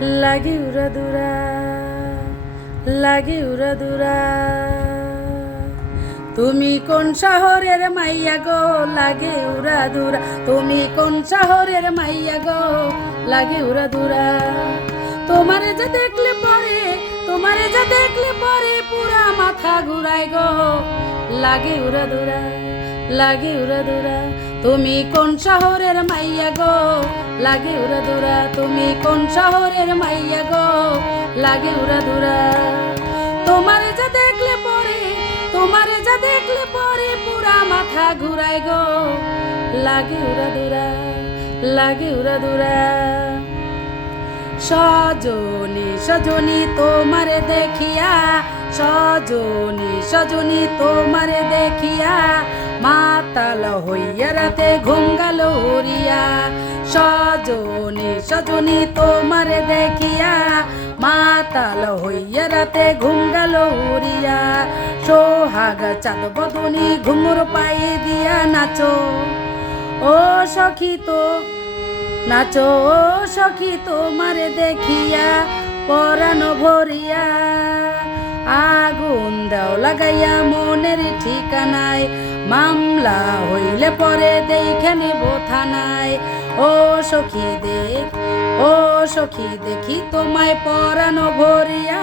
লাগে উড়াদুরা, লাগে উড়াদুরা। তুমি কোন শহরের মাইয়া গো, লাগে উড়াদুরা। তুমি কোন শহরের মাইয়া গো, লাগে উড়াদুরা। তোমারে যা দেখলে পরে, তোমারে যা দেখলে পরে পুরা মাথা ঘুরায় গো, লাগে উড়াদুরা, লাগে উড়াদুরা। তুমি কোন শহরের মাইয়া গো, লাগে উড়াদুরা। তুমি কোন শহরের মাইয়া গো, লাগে উড়াদুরা। তোমারে যা দেখলে পরে, তোমারে যা দেখলে পরে পুরা মাথা ঘুরায় গো, লাগে উড়াদুরা, লাগে উড়াদুরা। সজনী সজনী তোমারে দেখিয়া, সজনী সজনী তোমারে দেখিয়া মাতাল হইয়া রাতে ঘুম গেল উড়িয়া। সজনী সজনী তোমারে দেখিয়া মাতাল হইয়া রাতে ঘুম গেল উড়িয়া। সোহাগ চাঁদ বদনী ঘুমুর পায়ে দিয়া নাচো ও সখী তো, নাচো ও সখী তোমারে দেখিয়া পরাণ ভরিয়া। আগুন দাও লাগাইয়া মনের ঠিকানায়, মামলা হইলে পরে দেখে নেব থানায়। ও সখী দেখ, ও সখী দেখি তোমায় পরাণ ভরিয়া।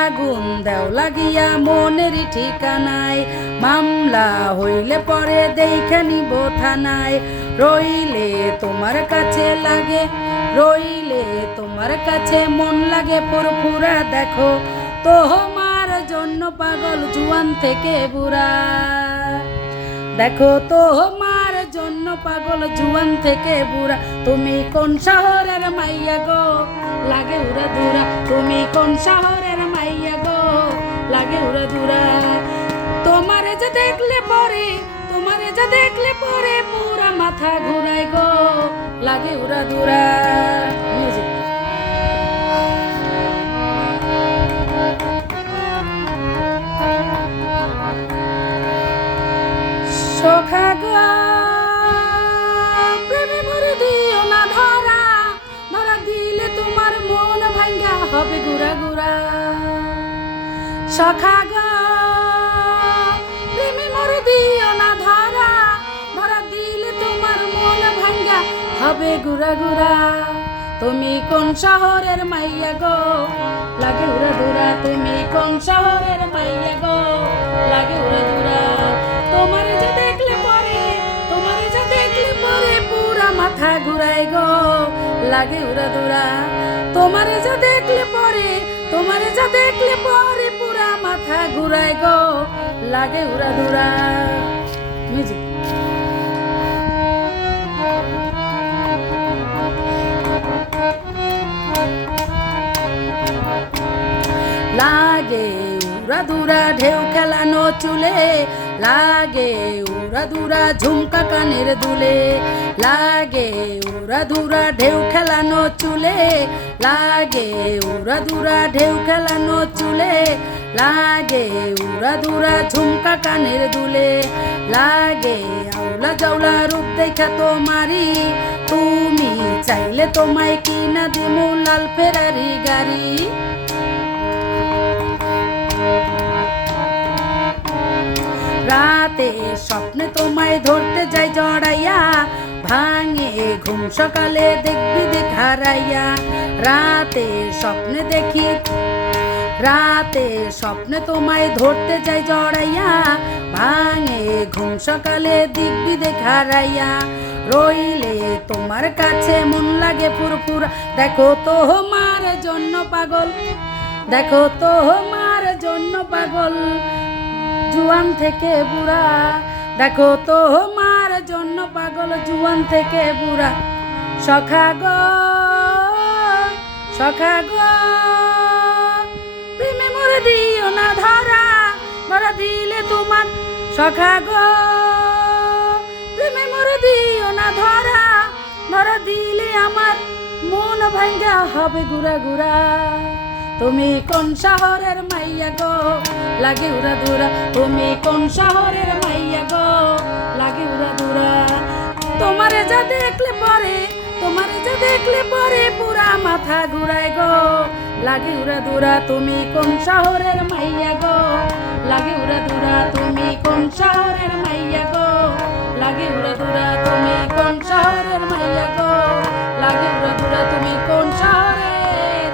আগুন দাও লাগিয়া মনের ঠিকানায়, মামলা হইলে পরে দেখে নিব থানায়। রইলে তোমার কাছে লাগে, রইলে তোমার কাছে মন লাগে পুরপুরা। দেখো তোমার জন্য পাগল জুয়ান থেকে বুড়া, দেখো তোমার জন্য পাগল জুয়ান থেকে বুড়া। তুমি কোন শহরের মাইয়া গো, লাগে উড়াদুরা। তুমি কোন শহরের মাইয়া গো, লাগে উড়াদুরা। তোমারে যা দেখলে পরে, তোমারে যা দেখলে পরে পুরা মাথা ঘুরায় গো, লাগে উড়াদুরা। সখা গো প্রেমে মরে দিও না ধরা, ধরা দিলে তোমার মন ভাঙ্গা হবে গুড়া গুড়া। সখা গো প্রেমে মরে দিও না ধরা, ধরা দিলে তোমার মন ভাঙ্গা হবে গুড়া গুড়া। তুমি কোন শহরের মাইয়া গো, লাগে উড়াদুরা। তুমি কোন শহরের মাইয়া গো, লাগে উড়াদুরা। তোমারে যা দেখলে পরে, তোমারে যা দেখলে পরে পুরা মাথা ঘুরায় গো, লাগে উড়াদুরা। তোমারে যা দেখলে পরে, তোমারে যা দেখলে পরে পুরা মাথা ঘুরায় গো, লাগে উড়াদুরা। মিউজিক। লাগে উড়াদুরা ঢেউ খেলানো চুলে, লাগে উড়াদুরা ঝুমকা কানের দুলে। লাগে উড়াদুরা ঢেউ খেলানো চুলে, লাগে উড়াদুরা ঢেউ খেলানো চুলে। লাগে উড়াদুরা ঝুমকা কানের দুলে। লাগে আউলা জাউলা রূপ দেখা তোমারি, তুমি চাইলে তোমায় কিনা দিমু লাল ফেরারি গাড়ি। রাতে স্বপ্নে তোমায় ধরতে যাই জড়াইয়া, ভাঙে ঘুম সকালে দেখবি দেখ হারাইয়া। রাতে স্বপ্নে দেখি, রাতে স্বপ্নে তোমায় ধরতে যাই জড়াইয়া, ভাঙে ঘুম সকালে দেখবি দেখ হারাইয়া। রইলে তোমার কাছে মন লাগে ফুরফুরা, দেখো তোমার জন্য পাগল, দেখো তোমার জন্য পাগল জুয়ান থেকে বুড়া। দেখো তোমার জন্য পাগল জুয়ান থেকে বুড়া। সখা গো, সখা গো প্রেমে মরে দিও না ধরা, ধরা দিলে তোমার। সখা গো প্রেমে মরে দিও না ধরা, ধরা দিলে আমার মন ভাঙ্গা হবে গুড়া গুড়া। তুমি কোন শহরের মাইয়া গো, লাগে উড়াদুরা। তুমি কোন শহরের মাইয়া গো, লাগে উড়াদুরা। তোমারে যা দেখলে পরে, তোমারে যা দেখলে পরে পুরা মাথা ঘুরায় গো, লাগে উড়া দুরা তুমি কোন শহরের মাইয়া গো, লাগে উড়া দুরা তুমি কোন শহরের মাইয়া গো, লাগে উড়া দুরা তুমি কোন শহরের মাইয়া গো, লাগে উড়া দুরা তুমি কোন শহরের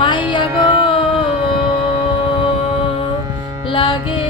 মাইয়া গো, লাগে